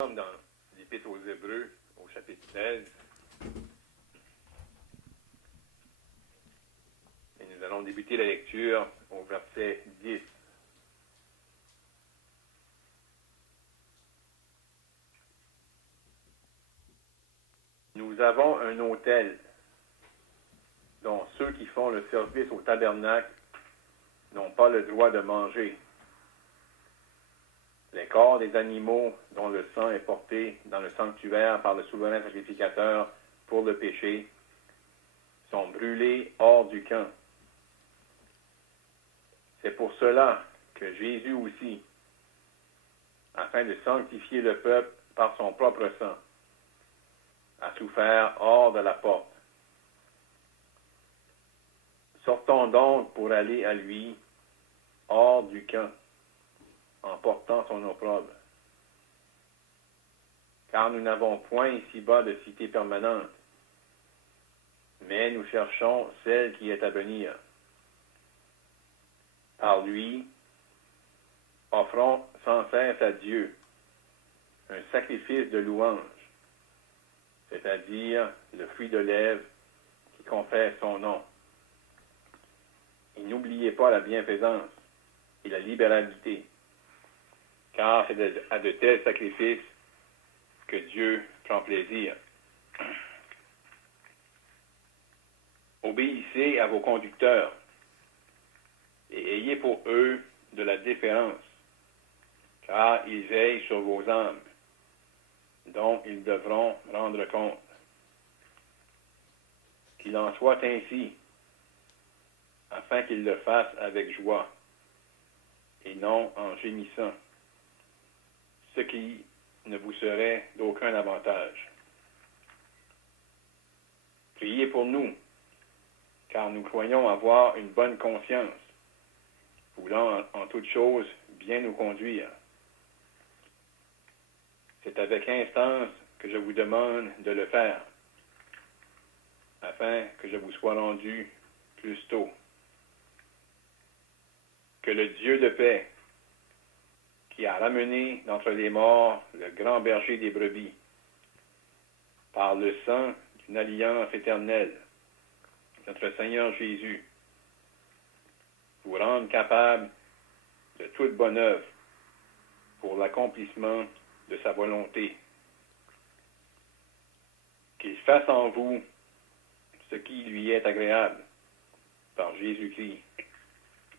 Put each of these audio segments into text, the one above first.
sommes dans l'Épître aux Hébreux, au chapitre 16. Et nous allons débuter la lecture au verset 10. Nous avons un autel dont ceux qui font le service au tabernacle n'ont pas le droit de manger. Les corps des animaux dont le sang est porté dans le sanctuaire par le souverain sacrificateur pour le péché sont brûlés hors du camp. C'est pour cela que Jésus aussi, afin de sanctifier le peuple par son propre sang, a souffert hors de la porte. Sortons donc pour aller à lui, hors du camp, en portant son opprobre. Car nous n'avons point ici-bas de cité permanente, mais nous cherchons celle qui est à venir. Par lui, offrons sans cesse à Dieu un sacrifice de louange, c'est-à-dire le fruit de lèvres qui confesse son nom. Et n'oubliez pas la bienfaisance et la libéralité, car c'est à de tels sacrifices que Dieu prend plaisir. Obéissez à vos conducteurs et ayez pour eux de la déférence, car ils veillent sur vos âmes, dont ils devront rendre compte. Qu'il en soit ainsi, afin qu'ils le fassent avec joie, et non en gémissant, ce qui ne vous serait d'aucun avantage. Priez pour nous, car nous croyons avoir une bonne conscience, voulant en toutes choses bien nous conduire. C'est avec instance que je vous demande de le faire, afin que je vous sois rendu plus tôt. Que le Dieu de paix, qui a ramené d'entre les morts le grand berger des brebis, par le sang d'une alliance éternelle, notre Seigneur Jésus, vous rende capable de toute bonne œuvre pour l'accomplissement de sa volonté. Qu'il fasse en vous ce qui lui est agréable, par Jésus-Christ,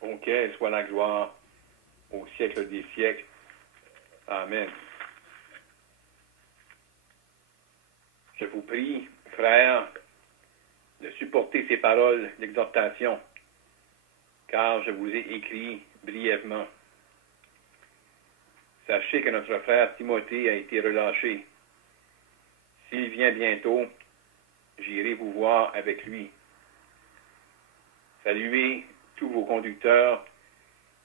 auquel soit la gloire au siècle des siècles. Amen. Je vous prie, frères, de supporter ces paroles d'exhortation, car je vous ai écrit brièvement. Sachez que notre frère Timothée a été relâché. S'il vient bientôt, j'irai vous voir avec lui. Saluez tous vos conducteurs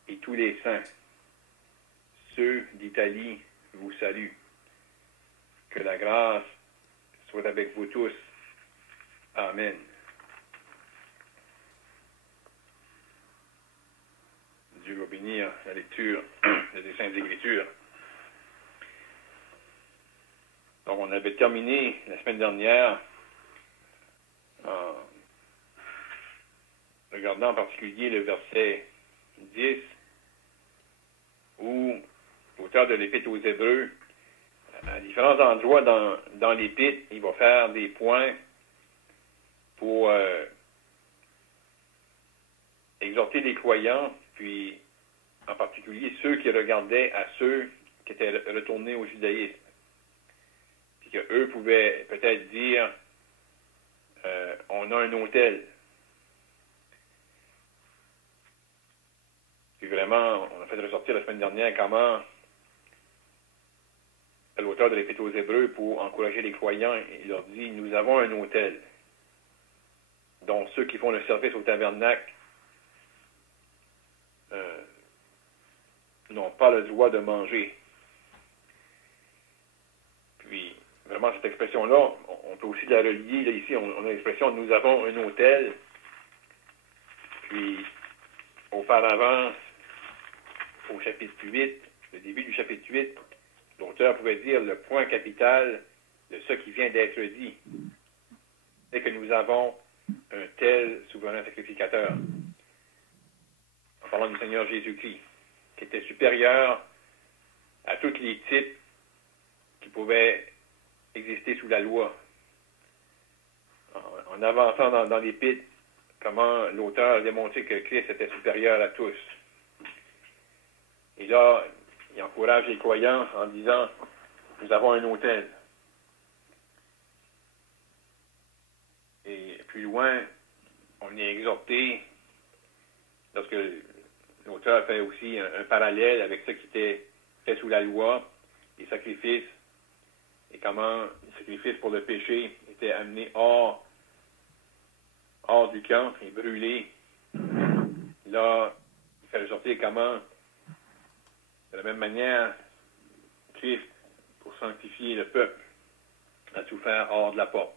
et tous les saints. Ceux d'Italie vous saluent. Que la grâce soit avec vous tous. Amen. Dieu va bénir la lecture des Saintes Écritures. Donc, on avait terminé la semaine dernière en regardant en particulier le verset 10, où l'auteur de l'Épître aux Hébreux, à différents endroits dans l'Épître, il va faire des points pour exhorter les croyants, puis en particulier ceux qui regardaient à ceux qui étaient retournés au judaïsme. Puis qu'eux pouvaient peut-être dire on a un autel. Puis vraiment, on a fait ressortir la semaine dernière comment l'auteur de l'Épître aux Hébreux, pour encourager les croyants, il leur dit, nous avons un autel, dont ceux qui font le service au tabernacle n'ont pas le droit de manger. Puis, vraiment, cette expression-là, on peut aussi la relier. Là, ici, on a l'expression, nous avons un autel. Puis, auparavant, au chapitre 8, le début du chapitre 8, l'auteur pouvait dire le point capital de ce qui vient d'être dit. C'est que nous avons un tel souverain sacrificateur. En parlant du Seigneur Jésus-Christ, qui était supérieur à tous les types qui pouvaient exister sous la loi. En avançant dans l'Épître, comment l'auteur a démontré que Christ était supérieur à tous. Et là, il encourage les croyants en disant, nous avons un autel. Et plus loin, on est exhorté, lorsque l'auteur fait aussi un parallèle avec ce qui était fait sous la loi, les sacrifices, et comment les sacrifices pour le péché étaient amenés hors du camp et brûlés. Là, il fait ressortir comment, de la même manière, Christ, pour sanctifier le peuple, a souffert hors de la porte.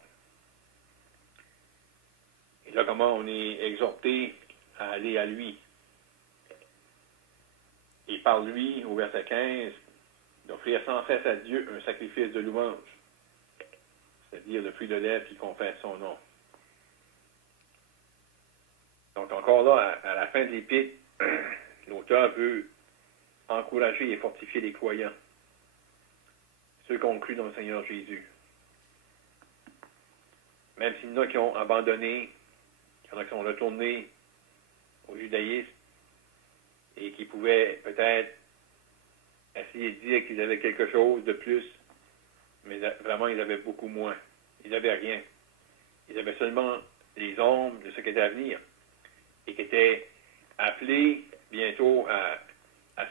Et là, comment on est exhorté à aller à lui. Et par lui, au verset 15, d'offrir sans cesse à Dieu un sacrifice de louange, c'est-à-dire le fruit de lèvres qui confesse son nom. Donc encore là, à la fin de l'Épître, l'auteur veut encourager et fortifier les croyants, ceux qui ont cru dans le Seigneur Jésus. Même s'il y en a qui ont abandonné, il y en a qui sont retournés au judaïsme et qui pouvaient peut-être essayer de dire qu'ils avaient quelque chose de plus, mais vraiment ils avaient beaucoup moins. Ils n'avaient rien. Ils avaient seulement les ombres de ce qui était à venir et qui étaient appelés bientôt à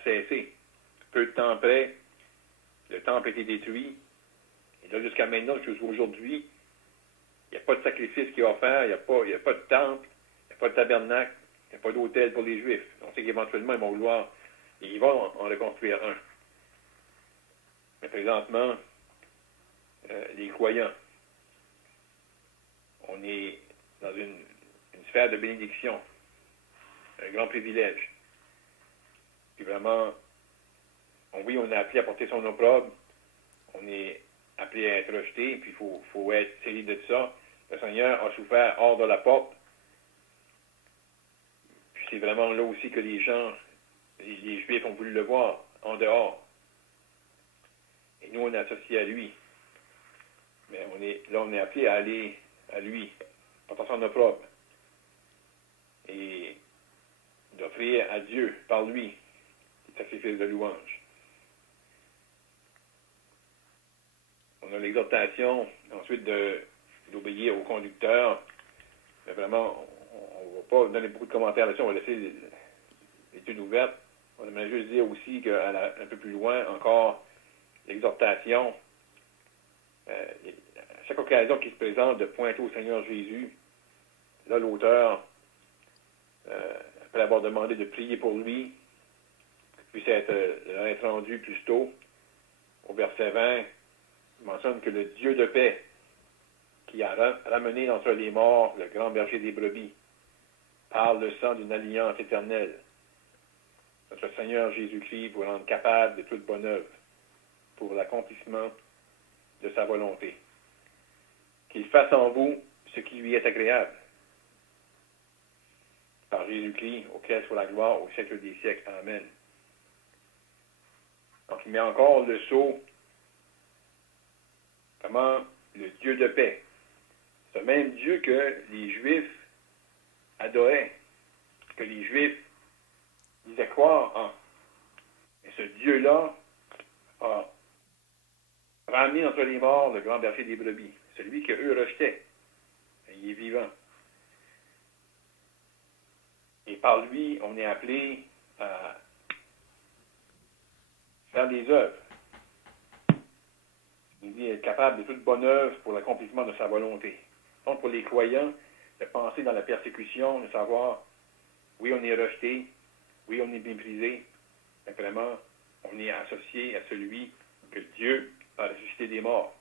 cesser. Peu de temps après, le temple a été détruit. Et là, jusqu'à maintenant, jusqu'à aujourd'hui, il n'y a pas de sacrifice qui est offert, il n'y a pas de temple, il n'y a pas de tabernacle, il n'y a pas d'autel pour les Juifs. On sait qu'éventuellement, ils vont vouloir, et ils vont en reconstruire un. Mais présentement, les croyants, on est dans une sphère de bénédiction, un grand privilège. Puis vraiment, oui, on est appelé à porter son opprobre, on est appelé à être rejeté, puis il faut être série de ça. Le Seigneur a souffert hors de la porte. Puis c'est vraiment là aussi que les gens, les Juifs ont voulu le voir, en dehors. Et nous, on est associés à lui. Mais on est appelé à aller à lui, porter son opprobre. Et d'offrir à Dieu, par lui, des sacrifices de louange. On a l'exhortation, ensuite, d'obéir au conducteur. Mais vraiment, on ne va pas donner beaucoup de commentaires là-dessus, on va laisser l'étude ouverte. On aimerait juste dire aussi qu'un peu plus loin, encore, l'exhortation, à chaque occasion qui se présente de pointer au Seigneur Jésus, là, l'auteur, après avoir demandé de prier pour lui, puisse être rendu plus tôt, au verset 20, il mentionne que le Dieu de paix, qui a ramené d'entre les morts le grand berger des brebis, par le sang d'une alliance éternelle, notre Seigneur Jésus-Christ vous rendre capable de toute bonne œuvre, pour l'accomplissement de sa volonté. Qu'il fasse en vous ce qui lui est agréable. Par Jésus-Christ, auquel soit la gloire au siècle des siècles. Amen. Donc il met encore le sceau, comment le Dieu de paix, ce même Dieu que les Juifs adoraient, que les Juifs disaient croire en. Et ce Dieu-là a ramené entre les morts le grand berger des brebis, celui qu'eux rejetaient. Et il est vivant. Et par lui, on est appelé à faire des œuvres. Il dit être capable de toute bonne œuvre pour l'accomplissement de sa volonté. Donc, pour les croyants, de penser dans la persécution, de savoir, oui, on est rejeté, oui, on est méprisé, mais vraiment, on est associé à celui que Dieu a ressuscité des morts.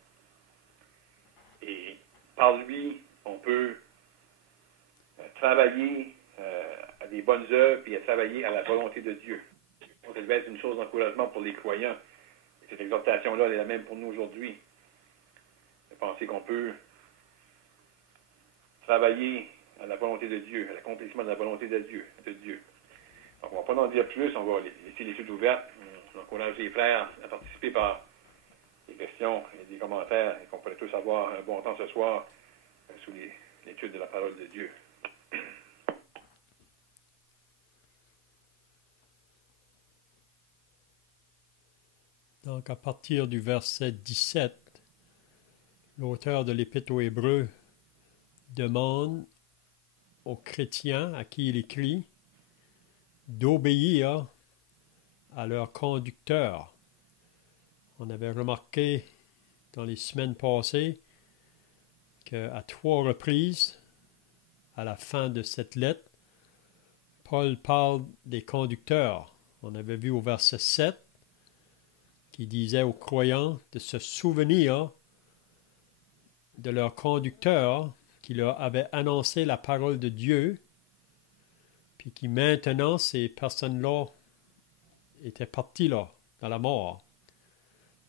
Et par lui, on peut travailler à des bonnes œuvres et à travailler à la volonté de Dieu. Donc, ça devait être une chose d'encouragement pour les croyants. cette exhortation-là est la même pour nous aujourd'hui. De penser qu'on peut travailler à la volonté de Dieu, à l'accomplissement de la volonté de Dieu. Donc, on ne va pas en dire plus, on va laisser l'étude ouverte. On encourage les frères à participer par des questions et des commentaires et qu'on pourrait tous avoir un bon temps ce soir sous l'étude de la parole de Dieu. Donc, à partir du verset 17, l'auteur de l'Épître aux Hébreux demande aux chrétiens à qui il écrit d'obéir à leur conducteur. On avait remarqué dans les semaines passées qu'à 3 reprises, à la fin de cette lettre, Paul parle des conducteurs. On avait vu au verset 7 qui disait aux croyants de se souvenir de leur conducteur qui leur avait annoncé la parole de Dieu, puis qui maintenant, ces personnes-là étaient parties là, dans la mort.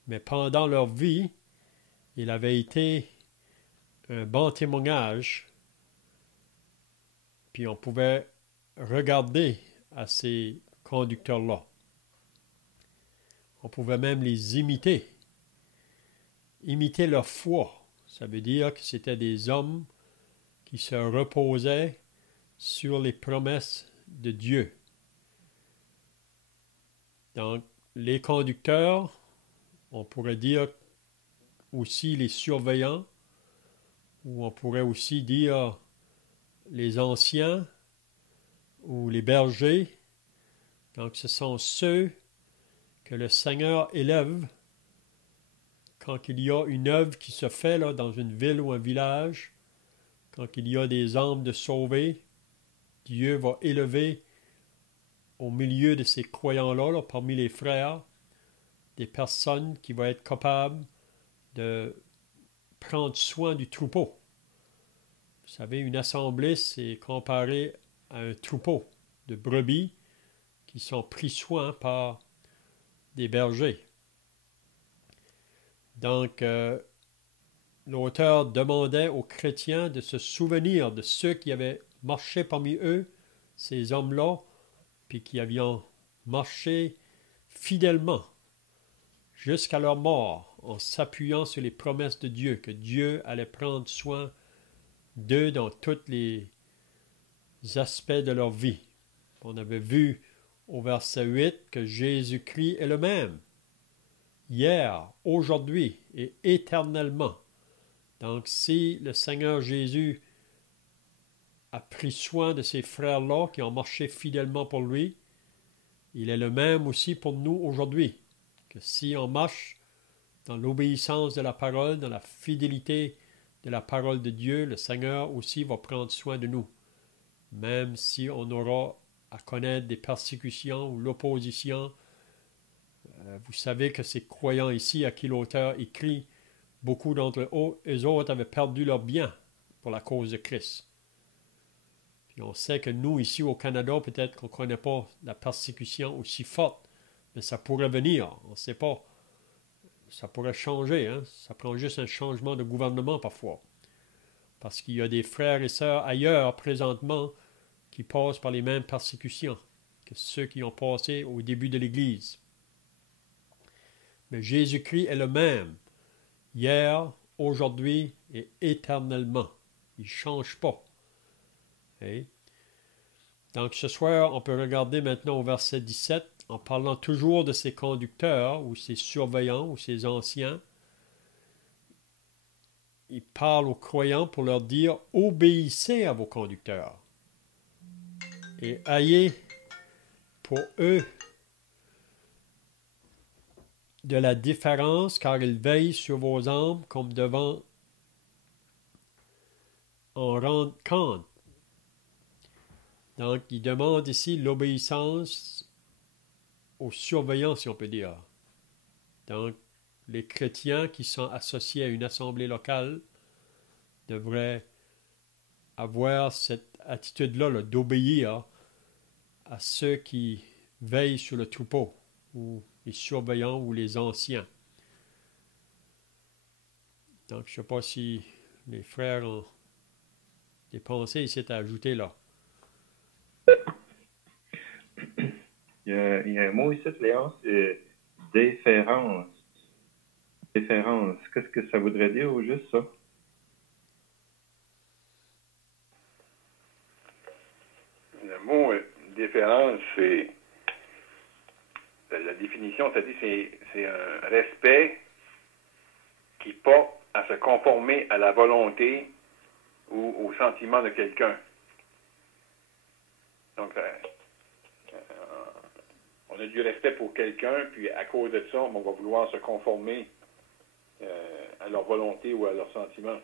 Mais pendant leur vie, il avait été un bon témoignage, puis on pouvait regarder à ces conducteurs-là. On pouvait même les imiter leur foi. Ça veut dire que c'était des hommes qui se reposaient sur les promesses de Dieu. Donc, les conducteurs, on pourrait dire aussi les surveillants, ou on pourrait aussi dire les anciens ou les bergers. Donc, ce sont ceux que le Seigneur élève quand il y a une œuvre qui se fait là, dans une ville ou un village, quand il y a des âmes de sauvés, Dieu va élever au milieu de ces croyants-là, parmi les frères, des personnes qui vont être capables de prendre soin du troupeau. Vous savez, une assemblée, c'est comparé à un troupeau de brebis qui sont pris soin par des bergers. Donc, l'auteur demandait aux chrétiens de se souvenir de ceux qui avaient marché parmi eux, ces hommes-là, puis qui avaient marché fidèlement jusqu'à leur mort, en s'appuyant sur les promesses de Dieu, que Dieu allait prendre soin d'eux dans tous les aspects de leur vie. On avait vu au verset 8 que Jésus-Christ est le même, hier, aujourd'hui et éternellement. Donc, si le Seigneur Jésus a pris soin de ces frères-là qui ont marché fidèlement pour lui, il est le même aussi pour nous aujourd'hui. Que si on marche dans l'obéissance de la parole, dans la fidélité de la parole de Dieu, le Seigneur aussi va prendre soin de nous. Même si on aura à connaître des persécutions ou l'opposition, vous savez que ces croyants ici à qui l'auteur écrit, beaucoup d'entre eux autres avaient perdu leurs biens pour la cause de Christ. Puis on sait que nous, ici au Canada, peut-être qu'on ne connaît pas la persécution aussi forte, mais ça pourrait venir, on ne sait pas. Ça pourrait changer, hein? Ça prend juste un changement de gouvernement parfois. Parce qu'il y a des frères et sœurs ailleurs présentement qui passent par les mêmes persécutions que ceux qui ont passé au début de l'Église. Mais Jésus-Christ est le même, hier, aujourd'hui et éternellement. Il ne change pas. Okay? Donc ce soir, on peut regarder maintenant au verset 17, en parlant toujours de ces conducteurs, ou ces surveillants, ou ces anciens. Il parle aux croyants pour leur dire « Obéissez à vos conducteurs et ayez pour eux de la différence, car ils veillent sur vos âmes comme devant en rendre compte. » Donc, il demande ici l'obéissance aux surveillants, si on peut dire. Donc, les chrétiens qui sont associés à une assemblée locale devraient avoir cette attitude-là, là, d'obéir à ceux qui veillent sur le troupeau, ou les surveillants ou les anciens. Donc, je ne sais pas si les frères ont des pensées ici à ajouter là. Il y a un mot ici, Léon, c'est déférence. Déférence. Qu'est-ce que ça voudrait dire au juste, ça? Le mot différence, c'est la définition, c'est-à-dire c'est un respect qui porte à se conformer à la volonté ou au sentiment de quelqu'un. Donc, on a du respect pour quelqu'un, puis à cause de ça, on va vouloir se conformer à leur volonté ou à leurs sentiments.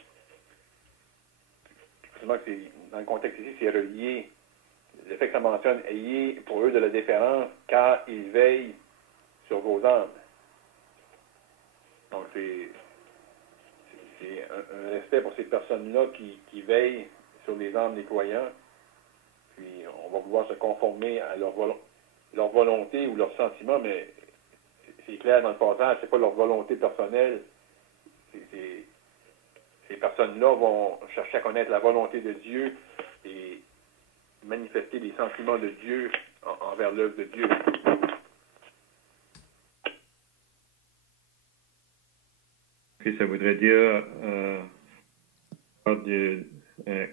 Dans le contexte ici, c'est relié. Le fait que ça mentionne, ayez pour eux de la déférence, car ils veillent sur vos âmes. Donc, c'est un respect pour ces personnes-là qui veillent sur les âmes des croyants. Puis, on va vouloir se conformer à leur volonté ou leurs sentiments, mais c'est clair dans le passage, c'est pas leur volonté personnelle. Ces personnes-là vont chercher à connaître la volonté de Dieu et manifester les sentiments de Dieu envers l'œuvre de Dieu. Puis ça voudrait dire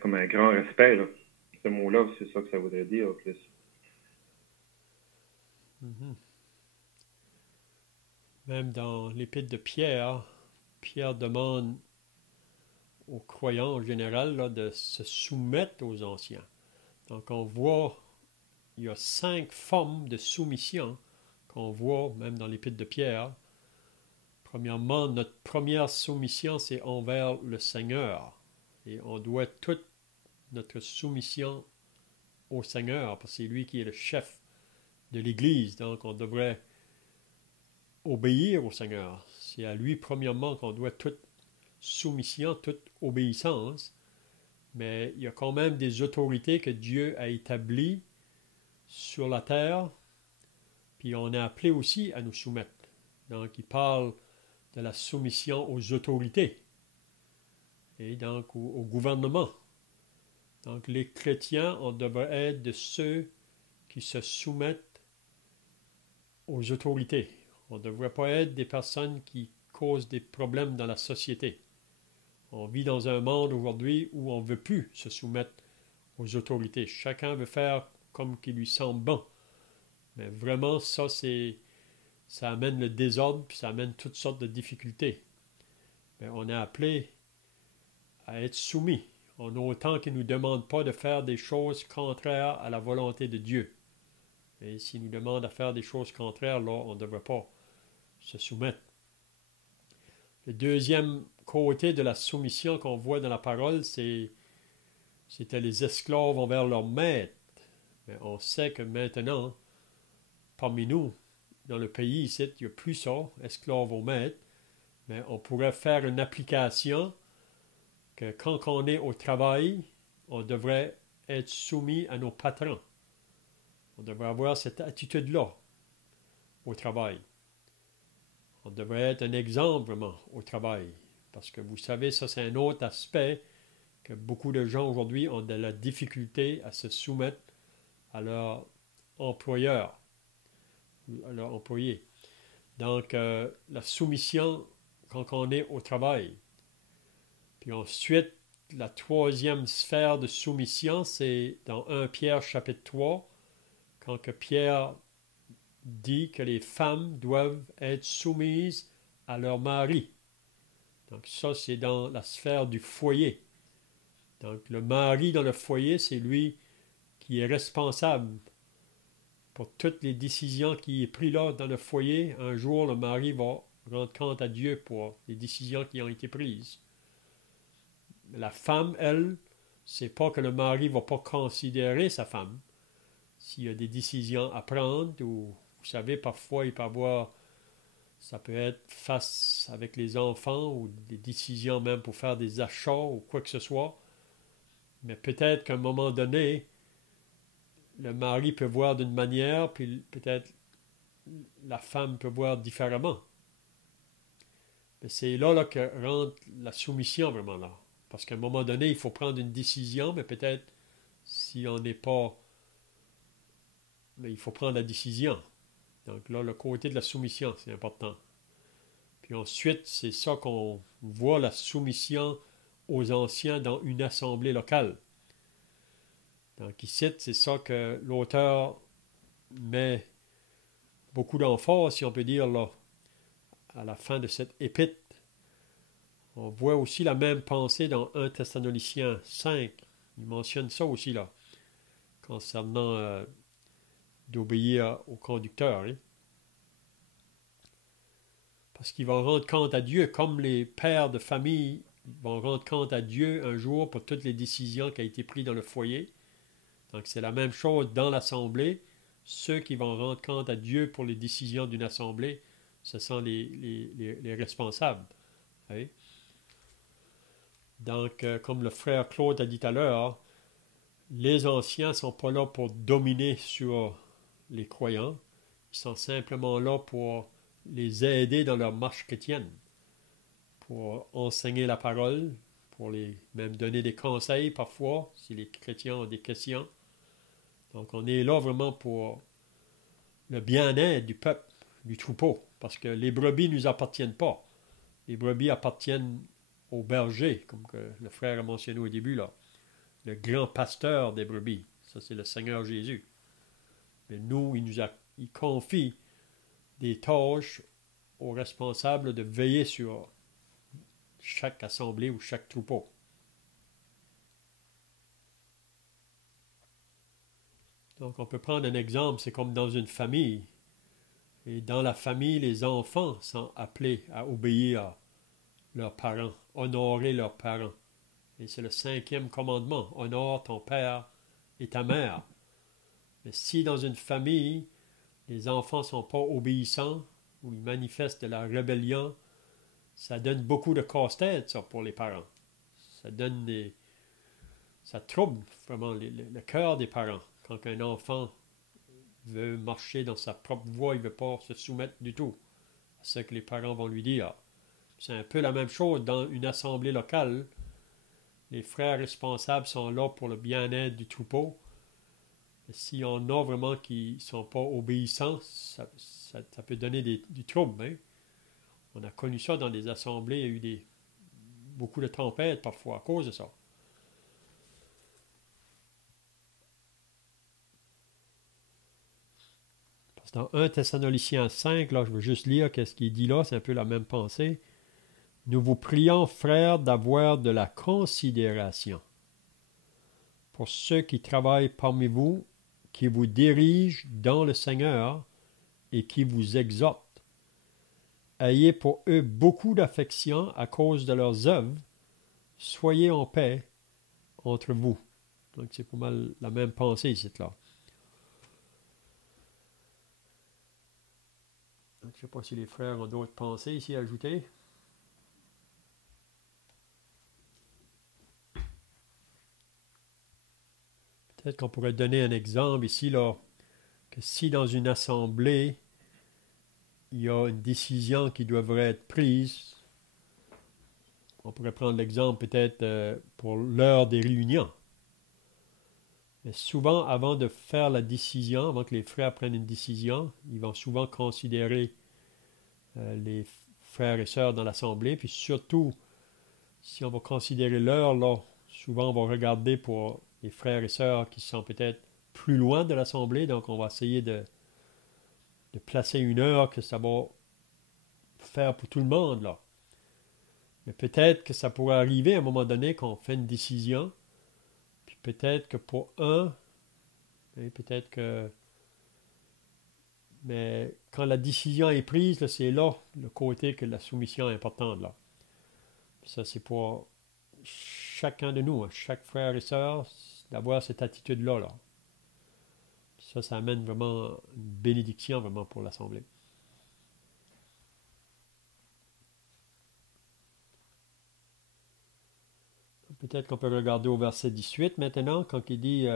comme un grand respect, là. Ce mot-là, c'est ça que ça voudrait dire, plus. Même dans l'épître de Pierre, Pierre demande aux croyants en général là, de se soumettre aux anciens. Donc on voit, il y a 5 formes de soumission qu'on voit même dans l'épître de Pierre. Premièrement, notre première soumission, c'est envers le Seigneur. Et on doit toute notre soumission au Seigneur, parce que c'est lui qui est le chef de l'Église. Donc on devrait obéir au Seigneur. C'est à lui, premièrement, qu'on doit toute soumission, toute obéissance. Mais il y a quand même des autorités que Dieu a établies sur la terre, puis on est appelé aussi à nous soumettre. Donc il parle de la soumission aux autorités et donc au gouvernement. Donc les chrétiens, on devrait être de ceux qui se soumettent aux autorités. On ne devrait pas être des personnes qui causent des problèmes dans la société. On vit dans un monde aujourd'hui où on ne veut plus se soumettre aux autorités. Chacun veut faire comme qu'il lui semble bon. Mais vraiment, ça amène le désordre, puis ça amène toutes sortes de difficultés. Mais on est appelé à être soumis. On a autant qu'il ne nous demande pas de faire des choses contraires à la volonté de Dieu. Et s'il nous demande de faire des choses contraires, là, on ne devrait pas se soumettre. Le deuxième côté de la soumission qu'on voit dans la parole, c'était les esclaves envers leur maître. Mais on sait que maintenant, parmi nous, dans le pays ici, il n'y a plus ça, esclaves au maître. Mais on pourrait faire une application que quand on est au travail, on devrait être soumis à nos patrons. On devrait avoir cette attitude-là au travail. On devrait être un exemple vraiment au travail. Parce que vous savez, ça c'est un autre aspect que beaucoup de gens aujourd'hui ont de la difficulté à se soumettre à leur employeur, à leur employé. Donc, la soumission quand on est au travail. Puis ensuite, la troisième sphère de soumission, c'est dans 1 Pierre chapitre 3, quand que Pierre dit que les femmes doivent être soumises à leur mari. Donc ça, c'est dans la sphère du foyer. Donc le mari dans le foyer, c'est lui qui est responsable pour toutes les décisions qui est prises là dans le foyer. Un jour, le mari va rendre compte à Dieu pour les décisions qui ont été prises. La femme, elle, c'est pas que le mari ne va pas considérer sa femme. S'il y a des décisions à prendre, ou vous savez, parfois il peut y avoir, ça peut être face avec les enfants, ou des décisions même pour faire des achats, ou quoi que ce soit. Mais peut-être qu'à un moment donné, le mari peut voir d'une manière, puis peut-être la femme peut voir différemment. Mais c'est là, là que rentre la soumission vraiment là. Parce qu'à un moment donné, il faut prendre une décision, mais peut-être si on n'est pas... Mais il faut prendre la décision. Donc là, le côté de la soumission, c'est important. Puis ensuite, c'est ça qu'on voit la soumission aux anciens dans une assemblée locale. Donc ici, c'est ça que l'auteur met beaucoup d'emphase, si on peut dire, là, à la fin de cette épître. On voit aussi la même pensée dans 1 Thessaloniciens 5. Il mentionne ça aussi, là, concernant d'obéir au conducteur. Hein? Parce qu'ils vont rendre compte à Dieu, comme les pères de famille vont rendre compte à Dieu un jour pour toutes les décisions qui ont été prises dans le foyer. Donc c'est la même chose dans l'assemblée. Ceux qui vont rendre compte à Dieu pour les décisions d'une assemblée, ce sont les responsables. Hein? Donc, comme le frère Claude a dit tout à l'heure, les anciens ne sont pas là pour dominer sur les croyants. Ils sont simplement là pour les aider dans leur marche chrétienne, pour enseigner la parole, pour les même donner des conseils parfois, si les chrétiens ont des questions. Donc, on est là vraiment pour le bien-être du peuple, du troupeau, parce que les brebis ne nous appartiennent pas. Les brebis appartiennent au berger, comme que le frère a mentionné au début, là. Le grand pasteur des brebis. Ça, c'est le Seigneur Jésus. Mais nous, il confie des tâches aux responsables de veiller sur chaque assemblée ou chaque troupeau. Donc, on peut prendre un exemple, c'est comme dans une famille. Et dans la famille, les enfants sont appelés à obéir à leurs parents, honorer leurs parents. Et c'est le 5e commandement, honore ton père et ta mère. Mais si dans une famille, les enfants ne sont pas obéissants ou ils manifestent de la rébellion, ça donne beaucoup de casse-tête, ça, pour les parents. Ça donne ça trouble vraiment le cœur des parents. Quand un enfant veut marcher dans sa propre voie, il ne veut pas se soumettre du tout à ce que les parents vont lui dire. C'est un peu la même chose dans une assemblée locale. Les frères responsables sont là pour le bien-être du troupeau. Si on a vraiment qui ne sont pas obéissants, ça peut donner du trouble. Hein? On a connu ça dans des assemblées, il y a eu beaucoup de tempêtes parfois à cause de ça. Parce que dans 1 Thessaloniciens 5, là, je veux juste lire qu'est-ce qu'il dit là, c'est un peu la même pensée. Nous vous prions, frères, d'avoir de la considération pour ceux qui travaillent parmi vous, qui vous dirigent dans le Seigneur et qui vous exhortent. Ayez pour eux beaucoup d'affection à cause de leurs œuvres. Soyez en paix entre vous. Donc c'est pas mal la même pensée ici, là. Je ne sais pas si les frères ont d'autres pensées ici à ajouter. Peut-être qu'on pourrait donner un exemple ici, là, que si dans une assemblée, il y a une décision qui devrait être prise, on pourrait prendre l'exemple peut-être pour l'heure des réunions. Mais souvent, avant de faire la décision, avant que les frères prennent une décision, ils vont souvent considérer les frères et sœurs dans l'assemblée, puis surtout, si on va considérer l'heure, là, souvent on va regarder pour les frères et sœurs qui sont peut-être plus loin de l'assemblée, donc on va essayer de placer une heure que ça va faire pour tout le monde, là. Mais peut-être que ça pourrait arriver à un moment donné qu'on fait une décision, puis peut-être que pour peut-être que... Mais quand la décision est prise, là, c'est là le côté que la soumission est importante, là. Puis ça, c'est pour chacun de nous, hein, chaque frère et sœur, d'avoir cette attitude-là, là. Ça amène vraiment une bénédiction vraiment pour l'Assemblée. Peut-être qu'on peut regarder au verset 18 maintenant, quand il dit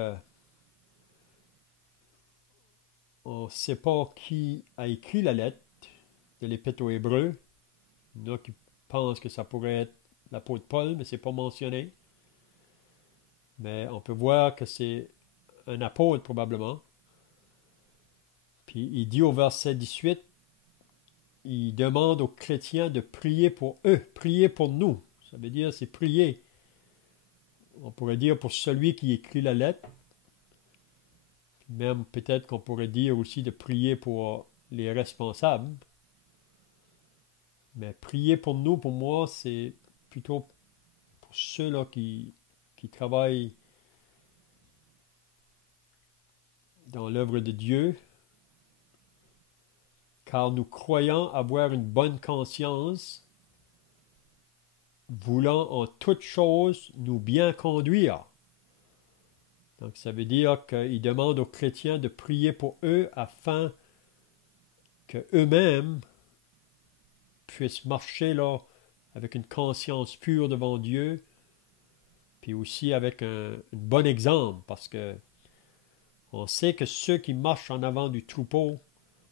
on ne sait pas qui a écrit la lettre de l'Épître aux Hébreux. Il y en a qui pense que ça pourrait être l'apôtre Paul, mais c'est pas mentionné. Mais on peut voir que c'est un apôtre probablement. Puis il dit au verset 18, il demande aux chrétiens de prier pour eux, prier pour nous. Ça veut dire c'est prier. On pourrait dire pour celui qui écrit la lettre. Même peut-être qu'on pourrait dire aussi de prier pour les responsables. Mais prier pour nous, pour moi, c'est plutôt pour ceux-là qui travaillent dans l'œuvre de Dieu, car nous croyons avoir une bonne conscience, voulant en toutes choses nous bien conduire. Donc ça veut dire qu'il demande aux chrétiens de prier pour eux afin qu'eux-mêmes puissent marcher là avec une conscience pure devant Dieu, puis aussi avec un bon exemple, parce que on sait que ceux qui marchent en avant du troupeau,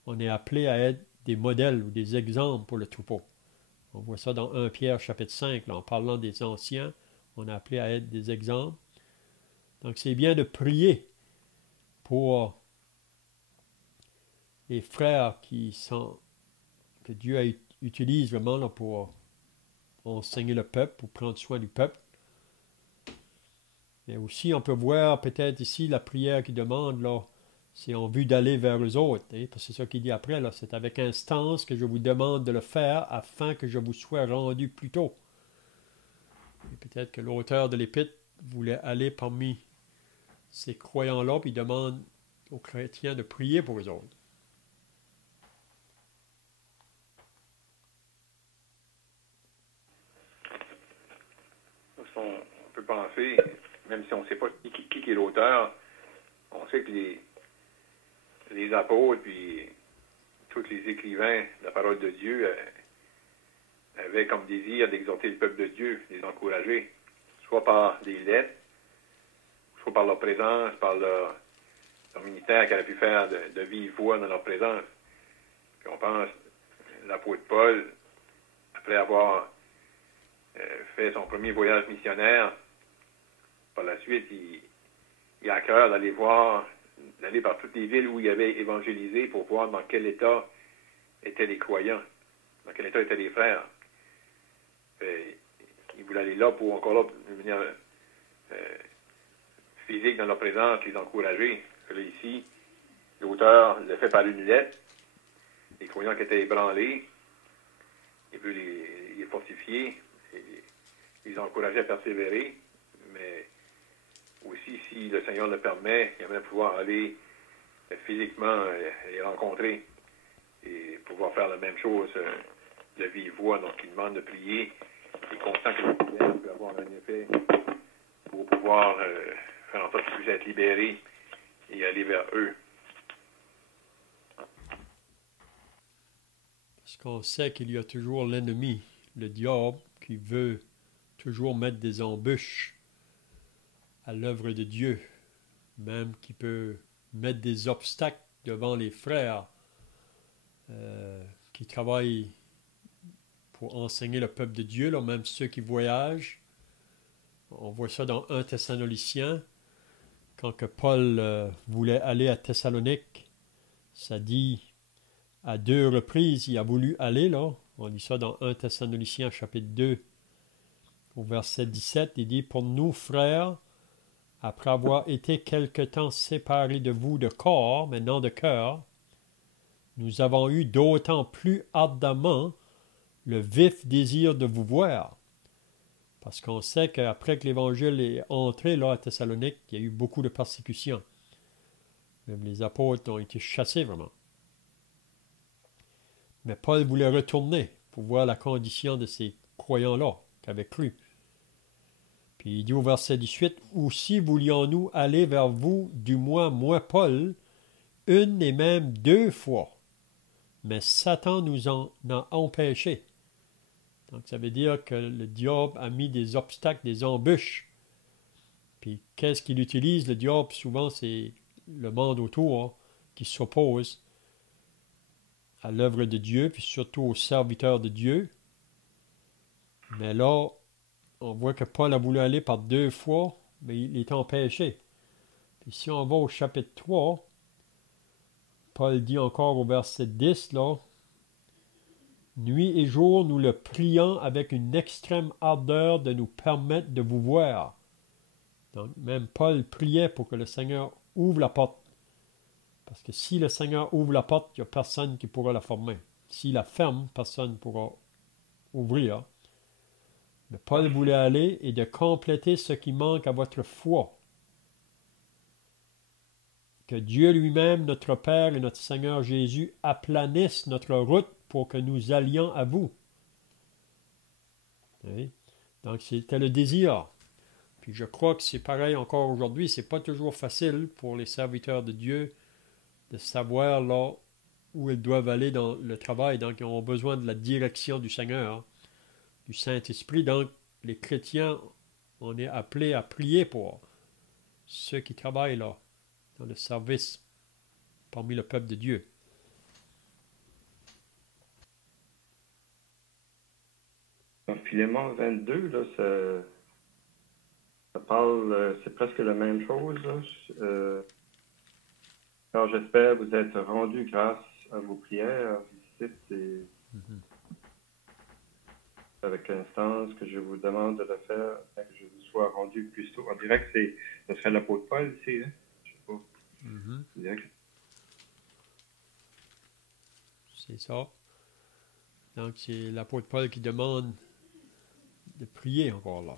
on est appelé à être des modèles ou des exemples pour le troupeau. On voit ça dans 1 Pierre chapitre 5, là, en parlant des anciens, on est appelé à être des exemples. Donc c'est bien de prier pour les frères que Dieu utilise vraiment là, pour enseigner le peuple, pour prendre soin du peuple. Mais aussi, on peut voir peut-être ici la prière qu'il demande, là, c'est en vue d'aller vers eux autres. Parce que c'est ça qu'il dit après, là, c'est avec instance que je vous demande de le faire afin que je vous sois rendu plus tôt. Et peut-être que l'auteur de l'Épître voulait aller parmi ces croyants-là, puis il demande aux chrétiens de prier pour eux autres. On peut penser, même si on ne sait pas qui est l'auteur, on sait que les apôtres puis tous les écrivains de la parole de Dieu avaient comme désir d'exhorter le peuple de Dieu, les encourager, soit par des lettres, soit par leur présence, par leur ministère qu'elle a pu faire de vive voix dans leur présence. Puis on pense, l'apôtre Paul, après avoir fait son premier voyage missionnaire, par la suite, il a à cœur d'aller par toutes les villes où il avait évangélisé pour voir dans quel état étaient les croyants, dans quel état étaient les frères. Il voulait aller là pour de manière physique dans leur présence, les encourager. Là, ici, l'auteur le fait par une lettre, les croyants qui étaient ébranlés, il veut les fortifier, les encourager à persévérer, mais aussi, si le Seigneur le permet, il aimerait pouvoir aller physiquement les rencontrer et pouvoir faire la même chose de vive voix. Donc, il demande de prier et constant que le prière peut avoir un effet pour pouvoir faire en sorte qu'ils puissent être libérés et aller vers eux. Parce qu'on sait qu'il y a toujours l'ennemi, le diable, qui veut toujours mettre des embûches à l'œuvre de Dieu, même qui peut mettre des obstacles devant les frères qui travaillent pour enseigner le peuple de Dieu, là, même ceux qui voyagent. On voit ça dans 1 Thessaloniciens, quand que Paul voulait aller à Thessalonique, ça dit à 2 reprises, il a voulu aller, là. On lit ça dans 1 Thessaloniciens chapitre 2, au verset 17, il dit « Pour nous, frères, après avoir été quelque temps séparés de vous de corps, mais non de cœur, nous avons eu d'autant plus ardemment le vif désir de vous voir. » Parce qu'on sait qu'après que l'Évangile est entré là à Thessalonique, il y a eu beaucoup de persécutions. Même les apôtres ont été chassés vraiment. Mais Paul voulait retourner pour voir la condition de ces croyants-là qui avaient cru. Puis il dit au verset 18, « Aussi voulions-nous aller vers vous, du moins moi Paul, une et même 2 fois, mais Satan nous en a empêchés. » Donc ça veut dire que le diable a mis des obstacles, des embûches. Puis qu'est-ce qu'il utilise? Le diable, souvent, c'est le monde autour qui s'oppose à l'œuvre de Dieu, puis surtout aux serviteurs de Dieu. Mais là, on voit que Paul a voulu aller par 2 fois, mais il est empêché. Puis si on va au chapitre 3, Paul dit encore au verset 10, là, nuit et jour, nous le prions avec une extrême ardeur de nous permettre de vous voir. Donc, même Paul priait pour que le Seigneur ouvre la porte. Parce que si le Seigneur ouvre la porte, il n'y a personne qui pourra la fermer. S'il la ferme, personne ne pourra ouvrir. Mais Paul voulait aller et de compléter ce qui manque à votre foi. Que Dieu lui-même, notre Père et notre Seigneur Jésus aplanissent notre route pour que nous allions à vous. Oui. Donc, c'était le désir. Puis je crois que c'est pareil encore aujourd'hui. C'est pas toujours facile pour les serviteurs de Dieu de savoir là où ils doivent aller dans le travail. Donc, ils ont besoin de la direction du Seigneur, du Saint-Esprit. Donc, les chrétiens, on est appelés à prier pour ceux qui travaillent là, dans le service parmi le peuple de Dieu. Dans Philémon 22, là, ça parle, c'est presque la même chose. Là. Alors j'espère vous être rendu grâce à vos prières. Ici, c'est avec instance que je vous demande de le faire afin que je vous sois rendu plus tôt. On dirait que ce serait l'apôtre Paul ici. Hein? Je sais pas. Je dirais que C'est ça. Donc, c'est l'apôtre Paul qui demande de prier encore là.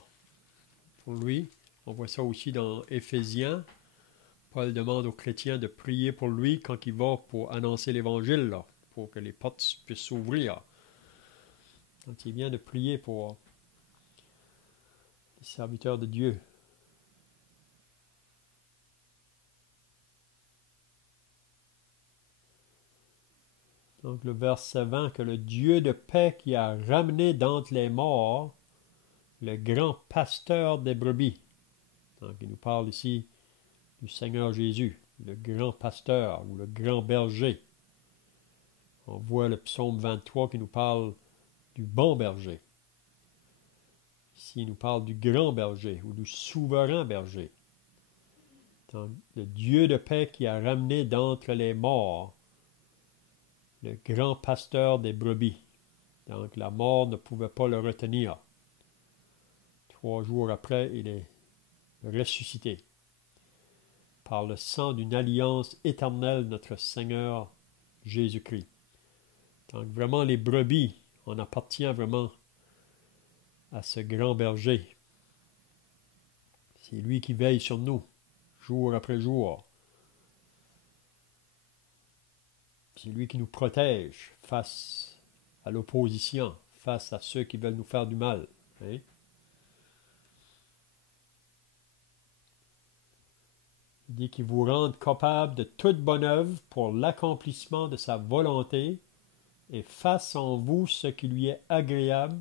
Pour lui, on voit ça aussi dans Éphésiens. Paul demande aux chrétiens de prier pour lui quand il va pour annoncer l'Évangile, là, pour que les portes puissent s'ouvrir. Donc, il vient de prier pour les serviteurs de Dieu. Donc, le verset 20, que le Dieu de paix qui a ramené d'entre les morts le grand pasteur des brebis. Donc, il nous parle ici du Seigneur Jésus, le grand pasteur ou le grand berger. On voit le psaume 23 qui nous parle du bon berger. Ici, il nous parle du grand berger ou du souverain berger. Donc, le Dieu de paix qui a ramené d'entre les morts le grand pasteur des brebis. Donc, la mort ne pouvait pas le retenir. 3 jours après, il est ressuscité par le sang d'une alliance éternelle, notre Seigneur Jésus-Christ. Donc, vraiment, les brebis, on appartient vraiment à ce grand berger. C'est lui qui veille sur nous, jour après jour. C'est lui qui nous protège face à l'opposition, face à ceux qui veulent nous faire du mal. Hein? Il dit qu'il vous rende capable de toute bonne œuvre pour l'accomplissement de sa volonté et fasse en vous ce qui lui est agréable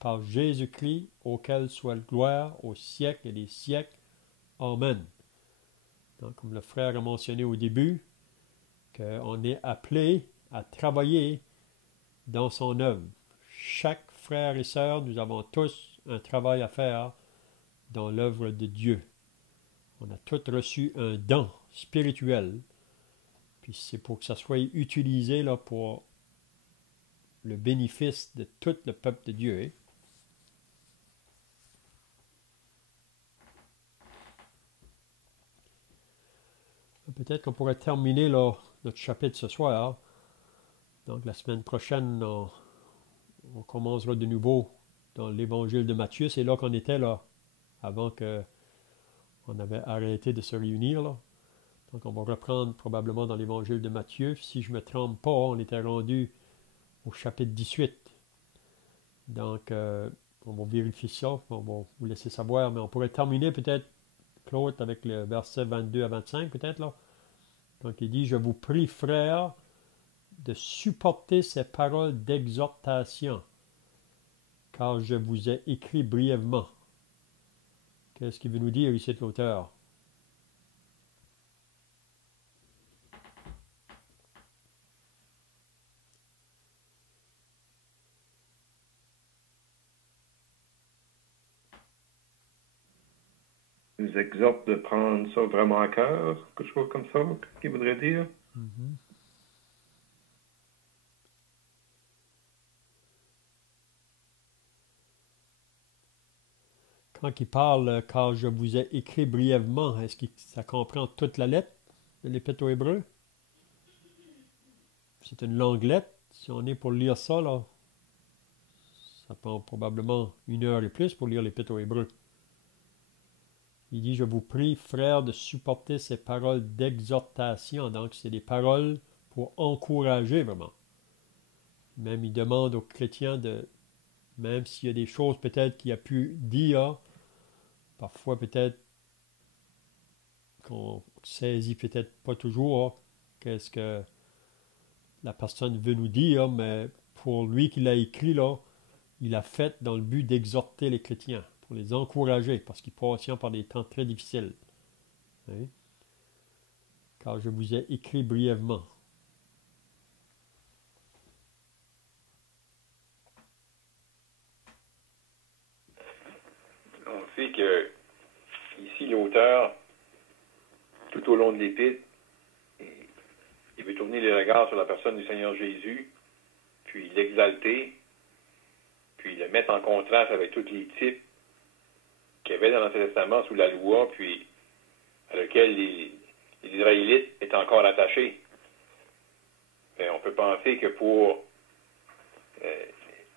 par Jésus-Christ, auquel soit la gloire au siècle et des siècles. Amen. Donc, comme le frère a mentionné au début, qu'on est appelé à travailler dans son œuvre. Chaque frère et sœur, nous avons tous un travail à faire dans l'œuvre de Dieu. On a tous reçu un don spirituel, puis c'est pour que ça soit utilisé là, pour le bénéfice de tout le peuple de Dieu. Hein? Peut-être qu'on pourrait terminer là, notre chapitre ce soir. Donc la semaine prochaine, on commencera de nouveau dans l'évangile de Matthieu. C'est là qu'on était là, avant qu'on avait arrêté de se réunir. Là. Donc on va reprendre probablement dans l'évangile de Matthieu. Si je ne me trompe pas, on était rendu au chapitre 18. Donc on va vérifier ça, on va vous laisser savoir, mais on pourrait terminer peut-être, Claude, avec le verset 22 à 25 peut-être là. Donc il dit, je vous prie, frères, de supporter ces paroles d'exhortation, car je vous ai écrit brièvement. Qu'est-ce qu'il veut nous dire ici l'auteur? nous exhorte de prendre ça vraiment à cœur, quelque chose comme ça, qu'il voudrait dire. Mhm. Quand il parle, car je vous ai écrit brièvement, est-ce que ça comprend toute la lettre de l'Épître aux Hébreux? C'est une longue lettre. Si on est pour lire ça, là, ça prend probablement 1 heure et plus pour lire l'Épître aux Hébreux. Il dit, je vous prie, frères, de supporter ces paroles d'exhortation. Donc, c'est des paroles pour encourager vraiment. Même il demande aux chrétiens de, même s'il y a des choses peut-être qu'il a pu dire, parfois peut-être qu'on saisit peut-être pas toujours qu'est-ce que la personne veut nous dire, mais pour lui qui l'a écrit là, il a fait dans le but d'exhorter les chrétiens, pour les encourager, parce qu'ils passent par des temps très difficiles. Hein? Car je vous ai écrit brièvement. On sait que ici, l'auteur, tout au long de l'Épître, il veut tourner les regards sur la personne du Seigneur Jésus, puis l'exalter, puis le mettre en contraste avec tous les types qu'il y avait dans l'Ancien Testament sous la loi, puis à lequel les Israélites étaient encore attachés. Mais on peut penser que pour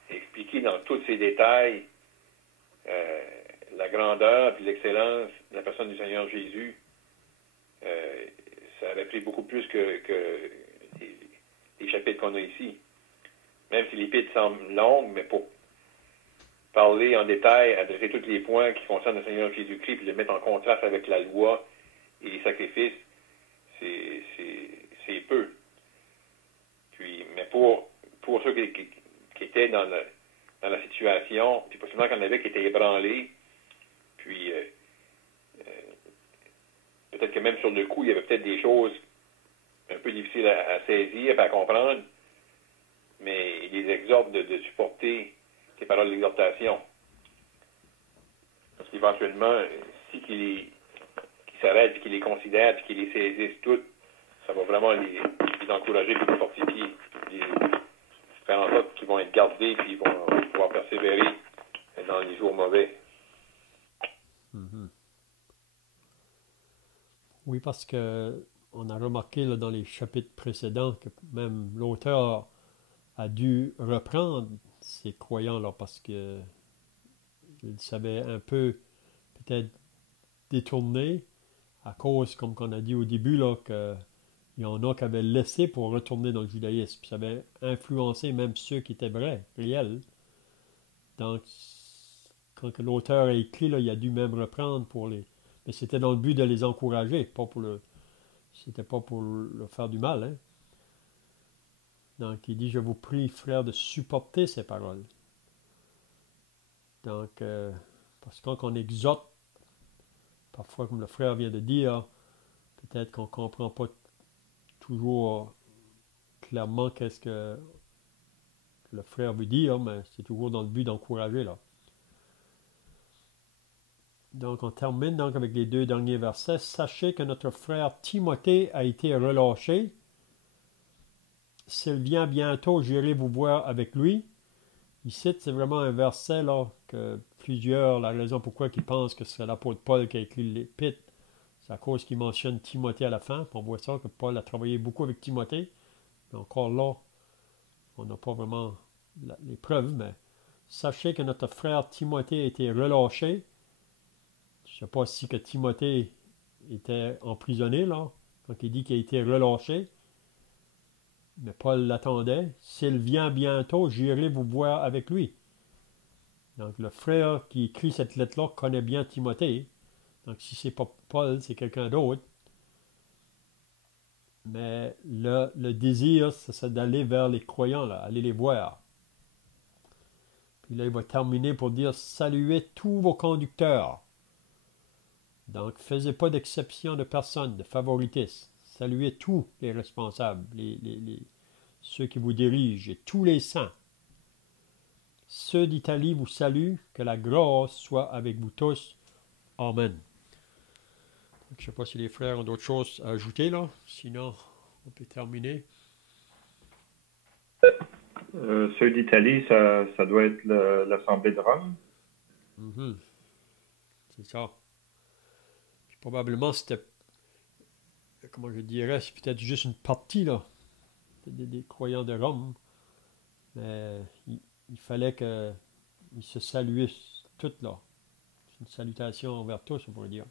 expliquer dans tous ces détails la grandeur et l'excellence de la personne du Seigneur Jésus, ça aurait pris beaucoup plus que les chapitres qu'on a ici. Même si l'épître semble longue, mais pour parler en détail, adresser tous les points qui concernent le Seigneur Jésus-Christ, puis le mettre en contraste avec la loi et les sacrifices, c'est peu. Puis, mais pour ceux qui étaient dans la situation, puis possiblement qu'il y en avait qui étaient ébranlés, puis peut-être que même sur le coup, il y avait peut-être des choses un peu difficiles à saisir, à comprendre, mais il les exhorte de supporter ces paroles d'exhortation. Parce qu'éventuellement, si qu'ils s'arrêtent, puis qu'ils les considèrent, puis qu'ils les saisissent toutes, ça va vraiment les encourager, puis les fortifier, puis faire en sorte qu'ils vont être gardés, puis ils vont pouvoir persévérer dans les jours mauvais. Mhm. Oui, parce que on a remarqué là, dans les chapitres précédents que même l'auteur a dû reprendre ces croyants-là parce que il savait un peu peut-être détourner à cause, comme on a dit au début, là, qu'il y en a qui avaient laissé pour retourner dans le judaïsme. Ça avait influencé même ceux qui étaient vrais, réels. Donc, quand l'auteur a écrit, là, il a dû même reprendre pour les... Mais c'était dans le but de les encourager, pas pour le... C'était pas pour leur faire du mal. Hein? Donc, il dit, je vous prie, frères, de supporter ces paroles. Donc, parce que quand on exhorte, parfois, comme le frère vient de dire, peut-être qu'on ne comprend pas toujours clairement qu'est-ce que le frère veut dire, mais c'est toujours dans le but d'encourager, là. Donc, on termine donc avec les 2 derniers versets. Sachez que notre frère Timothée a été relâché. S'il vient bientôt, j'irai vous voir avec lui. Ici, c'est vraiment un verset là, que plusieurs, la raison pourquoi ils pensent que c'est l'apôtre Paul qui a écrit l'épître, c'est à cause qu'il mentionne Timothée à la fin. On voit ça que Paul a travaillé beaucoup avec Timothée. Mais encore là, on n'a pas vraiment les preuves, mais sachez que notre frère Timothée a été relâché. Je ne sais pas si que Timothée était emprisonné, là, quand il dit qu'il a été relâché. Mais Paul l'attendait. S'il vient bientôt, j'irai vous voir avec lui. Donc, le frère qui écrit cette lettre-là connaît bien Timothée. Donc, si ce n'est pas Paul, c'est quelqu'un d'autre. Mais le désir, c'est d'aller vers les croyants, là, aller les voir. Puis là, il va terminer pour dire, saluez tous vos conducteurs. Donc, faisez pas d'exception de personne, de favoritisme. Saluez tous les responsables, ceux qui vous dirigent, et tous les saints. Ceux d'Italie vous saluent, que la grâce soit avec vous tous. Amen. Je ne sais pas si les frères ont d'autres choses à ajouter là. Sinon, on peut terminer. Ceux d'Italie, ça doit être l'Assemblée de Rome. Mhm. C'est ça. Puis probablement, c'était, comment je dirais, c'est peut-être juste une partie là, des croyants de Rome. Mais il fallait qu'ils se saluaient tous là. C'est une salutation envers tous, on pourrait dire.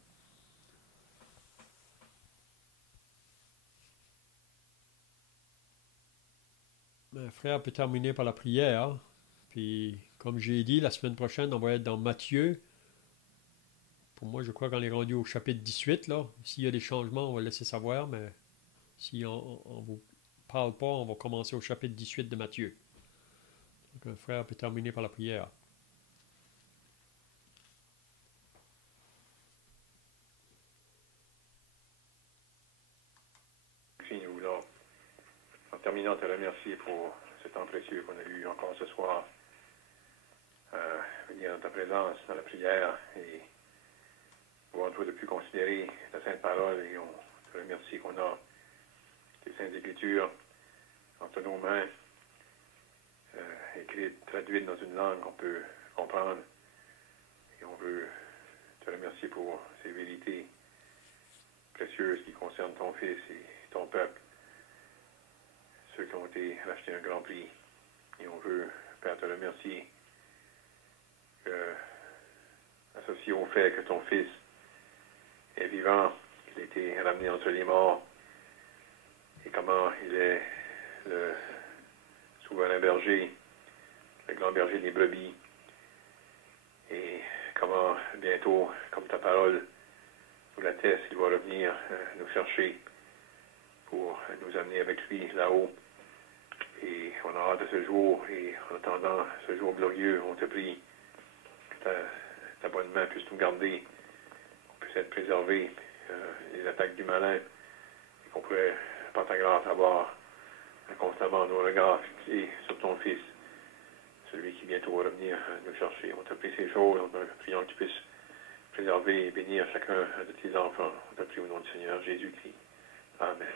Un frère peut terminer par la prière. Puis, comme j'ai dit, la semaine prochaine, on va être dans Matthieu. Pour moi, je crois qu'on est rendu au chapitre 18, là. S'il y a des changements, on va laisser savoir, mais si on ne vous parle pas, on va commencer au chapitre 18 de Matthieu. Donc, un frère peut terminer par la prière. Puis nous voulons, en terminant, te remercier pour ce temps précieux qu'on a eu encore ce soir. Venir dans ta présence, dans la prière, et voir toi de plus considérer ta sainte parole, et on te remercie qu'on a tes saintes écritures entre nos mains, écrites, traduites dans une langue qu'on peut comprendre. Et on veut te remercier pour ces vérités précieuses qui concernent ton Fils et ton peuple, ceux qui ont été rachetés un grand prix. Et on veut, Père, te remercier que, associé au fait que ton Fils est vivant, qu'il a été ramené entre les morts, et comment il est le souverain berger, le grand berger des brebis, et comment bientôt, comme ta parole nous l'atteste, il va revenir nous chercher pour nous amener avec lui là-haut. Et on a hâte de ce jour, et en attendant ce jour glorieux, on te prie que ta bonne main puisse nous garder, qu'on puisse être préservés des attaques du malin, et qu'on pourrait, par ta grâce, avoir constamment nos regards fixés sur ton Fils, celui qui bientôt va revenir nous chercher. On te prie ces choses, on te prions que tu puisses préserver et bénir chacun de tes enfants. On te prie au nom du Seigneur Jésus-Christ. Amen.